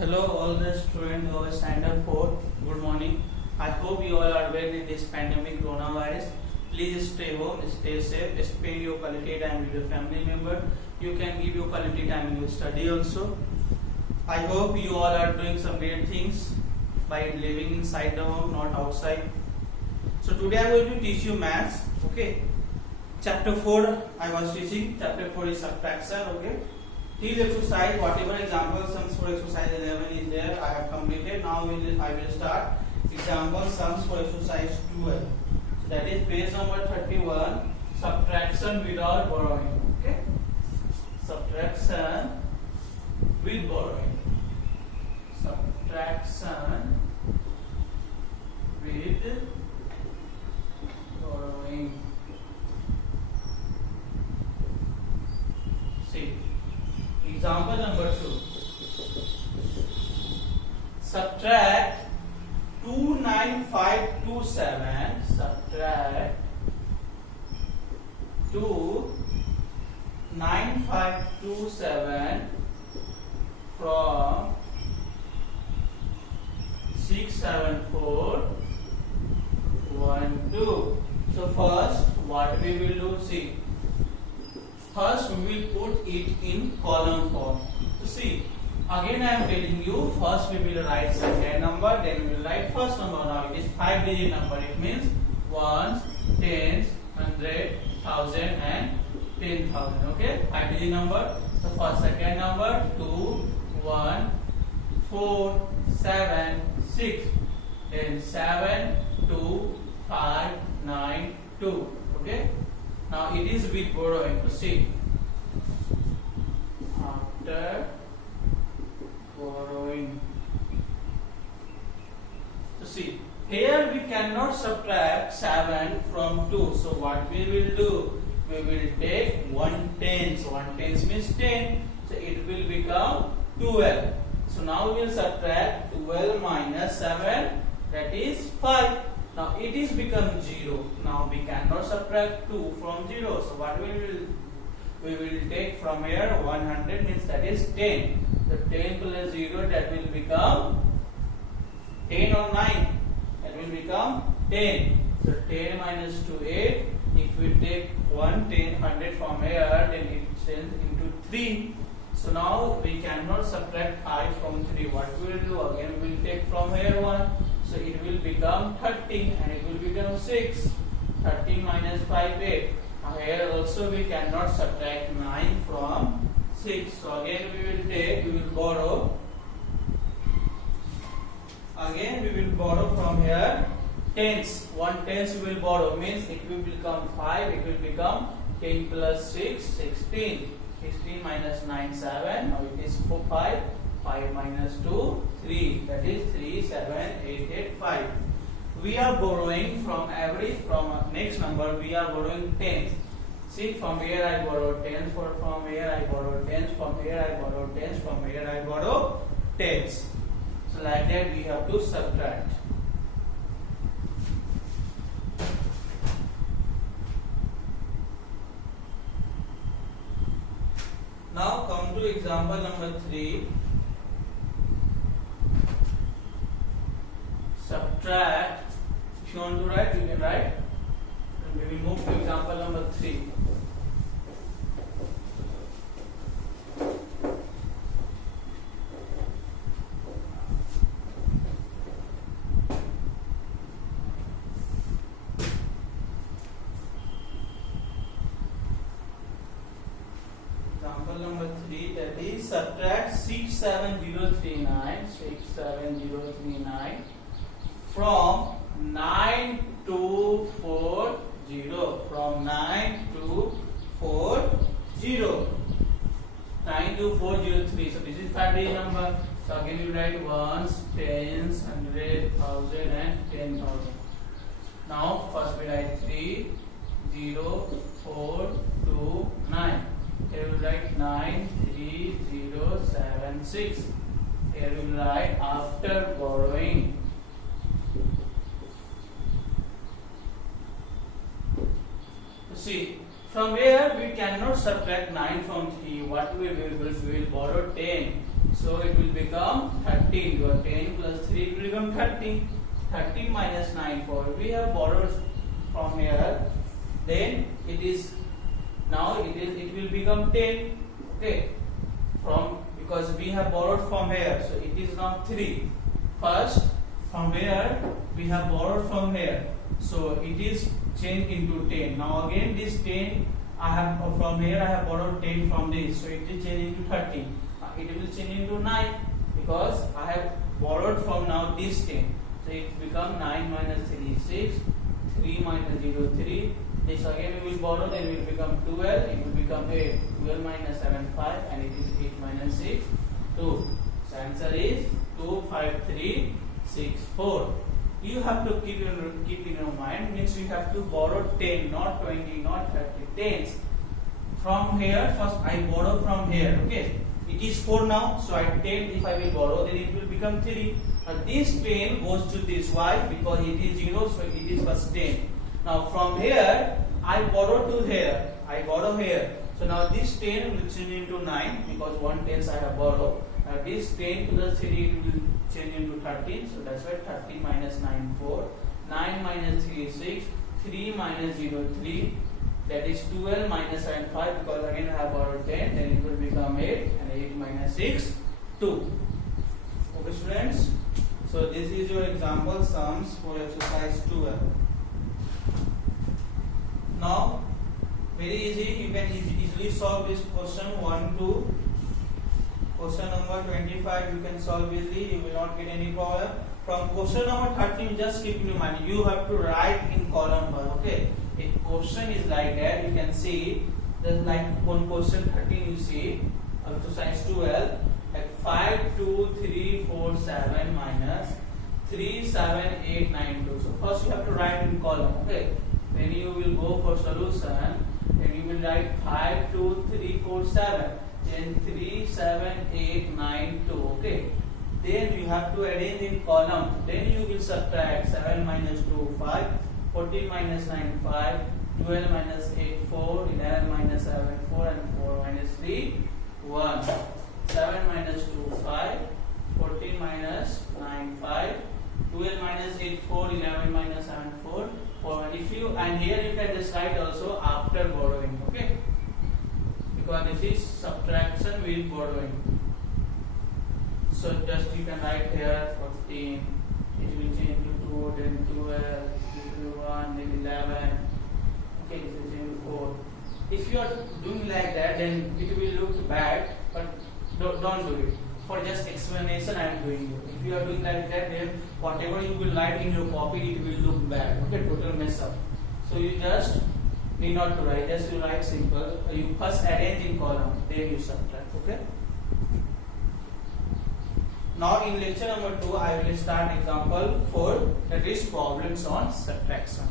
Hello, all the students who have signed up for. Good morning. I hope you all are well in this pandemic coronavirus. Please stay home, stay safe, spend your quality time with your family member. You can give your quality time in your study also. I hope you all are doing some great things by living inside the home, not outside. So today I am going to teach you maths. Okay. Chapter 4 I was teaching. Chapter 4 is subtraction. Okay. This exercise, whatever example sums for exercise 11 is there, I have completed. Now I will start example sums for exercise 12. So that is page number 31, subtraction without borrowing. Okay, subtraction with borrowing. Subtraction with borrowing. See. Example number 2. Subtract 29527. Subtract 29527 from 67412. So first, what we will do? See. First, we will put it in column form. So see, again I am telling you, first we will write second number, then we will write first number. Now it is 5-digit number. It means ones, tens, 100, 1000 and 10,000. Okay, 5-digit number. So first second number 2, 1, 4, 7, 6, then 7, 2, 5, 9, 2. Okay. Now it is with borrowing. Proceed. After borrowing. So see, here we cannot subtract 7 from 2. So what we will do? We will take 1/10. So 1/10 means 10. So it will become 12. So now we will subtract 12 minus 7. That is 5. Now it is become 0. Now we cannot subtract 2 from 0. So what we will take from here 100 means that is 10. So 10 plus 0, that will become 10 or 9. That will become 10. So 10 minus 2, 8. If we take 100 from here, then it changes into 3. So now we cannot subtract 5 from 3. What we will do? Again we will take from here 1. So it will become 13 and it will become 6. 13 minus 5, 8. Now here also we cannot subtract 9 from 6. So again we will borrow. Again we will borrow from here tens. 1/10 we will borrow, means it will become 5. It will become 10 plus 6, 16. 16 minus 9, 7. Now it is 4, 5. 5 minus 2, 3. That is 3, 7, 8, 8, 5. We are borrowing from next number. We are borrowing tens. See, from here I borrow tens. From here I borrow tens. From here I borrow tens. From here I borrow tens. So like that we have to subtract. Now come to example number 3. Subtract. If you want to write, you can write. And we will move to example number 3. Example number 3, that is subtract 67039 from 9240. From 9240. 92403. So this is 5-digit number. So again you write ones, tens, 100, 1000 and 10,000. Now first we write 3, 0, 4, 2, 9. Here we write 9, 3, 0, 7, 6. Here we write after borrowing. See, from here we cannot subtract 9 from 3. What we will borrow 10. So it will become 13. Your 10 plus 3 will become 13. 13 minus 9 4. We have borrowed from here. Then it is now it will become 10. Okay. From because we have borrowed from here, so it is now 3. First from here we have borrowed from here, so it is changed into 10. Now again this 10 I have from here I have borrowed 10 from this, so it is changed into 13. It will change into 9 because I have borrowed from now this 10. So it become 9 minus 3 6, 3 minus 0 3. This again we will borrow, then it will become 12. It will become 8. 12 minus 7 5, and it is 8 minus 6 2. So answer is 2 5 3 6 4. You have to keep in your mind, means you have to borrow 10, not 20, not 30, tens. From here first I borrow from here. Okay. It is 4 now, so at 10 if I will borrow, then it will become 3. Now this 10 goes to this. Why? Because it is 0, so it is first 10. Now from here I borrow to here. I borrow here. So now this 10 will change into 9 because 1 tens I have borrowed. Now this 10 plus 3 will change into 13. So that's why 13 minus 9 4. 9 minus 3 is 6. 3 minus 0 3. That is 12 minus 7 5, because again I have borrowed 10, then it will become 8, and 8 minus 6 2. Okay students, so this is your example sums for exercise 12. Now very easy, you can easily solve this question 1 to question number 25. You can solve easily, you will not get any problem. From question number 13, just keep in mind you have to write in column 1. Okay, if question is like that, you can see that like on question 13 you see exercise 12, like 5 2 3 4 7 minus 3 7 8 9 2. So first you have to write in column. Okay, then you will go for solution, then you will write 5 2 3 4 7, then 3 7 8 9 2. Okay, then you have to arrange in column, then you will subtract 7 minus 2 5, 14 minus 9 5, 12 minus 8 4, 11 minus 7 4, and 4 minus 3 1. 7 minus 2 5, 14 minus 9 5, 12 minus 8 4, 11 minus 7 4 4. If you, and here you can just write also after borrowing. Okay, because this is subtraction with borrowing. So just you can write here 14, it will change to 2, then 12, then 1, then 11. Okay, this is change to 4. If you are doing like that, then it will look bad, but don't do it. For just explanation I am doing it. If you are doing like that, then whatever you will write in your copy, it will look bad. Okay, total mess up. So you just need not to write, just you write simple. You first arrange in column, then you subtract. Okay. Now in lecture number 2, I will start example 4, that is problems on subtraction.